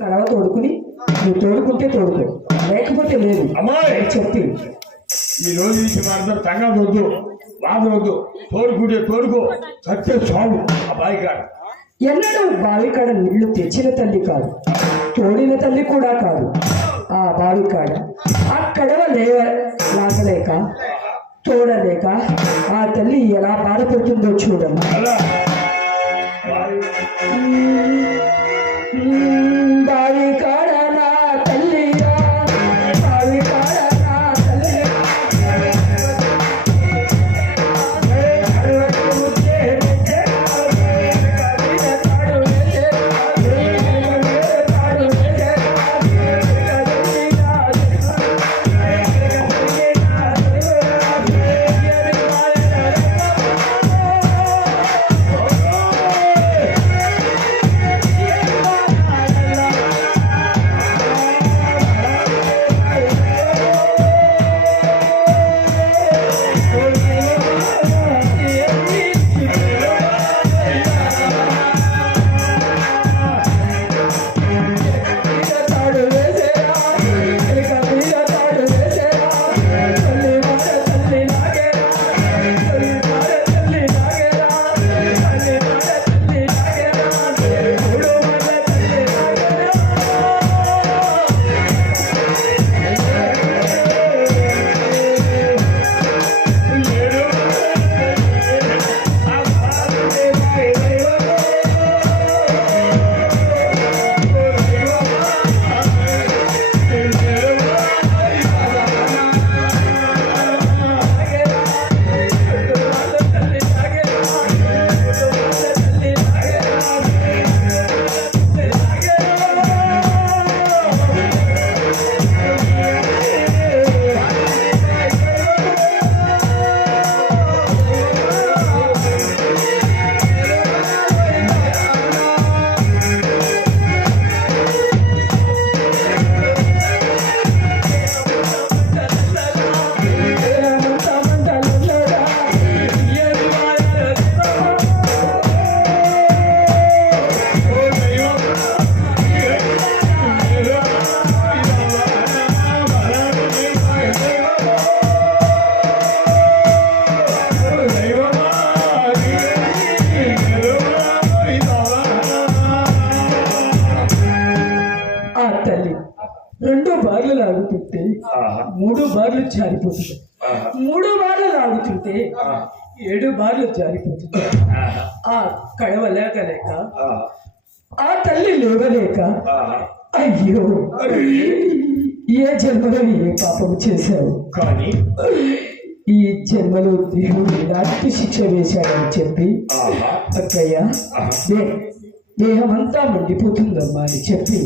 తర్వాత తోడుకుని నువ్వు తోడుకుంటే తోడుకో, లేకపోతే లేదు అమ్మాయి చెప్పి ఈ రోజు నుంచి మాత్రం తంగా వద్దు, బాధ వద్దు, తోడుకుంటే తోడుకో, సత్య చావు ఆ బాయి కాడ. ఎన్నడూ బావికాడ నీళ్లు తెచ్చిన తల్లి కాదు, తోడిన తల్లి కూడా కాదు. ఆ బావికాడ ఆ కడవ లాగలేక తోడలేక ఆ తల్లి ఎలా బాధపడుతుందో చూడమ్మా. బావి కాడ నా తల్లి, బావి కాడ నా తల్లి, రెండో బార్లు లాగుతుంటే 3 బార్లు జారిపోతుంది, 3 బార్లు లాగుతుంటే 7 బార్లు జారిపోతుంది. ఆ కడవ లేకలేక ఆ తల్లి లేవలేక అయ్యో ఏ జన్మలో ఏ పాపం చేశావు, కానీ ఈ జన్మలో దేవుడు ఇలాంటి శిక్ష వేశాడని చెప్పి అక్కయ్య దేహమంతా మండిపోతుందమ్మా అని చెప్పి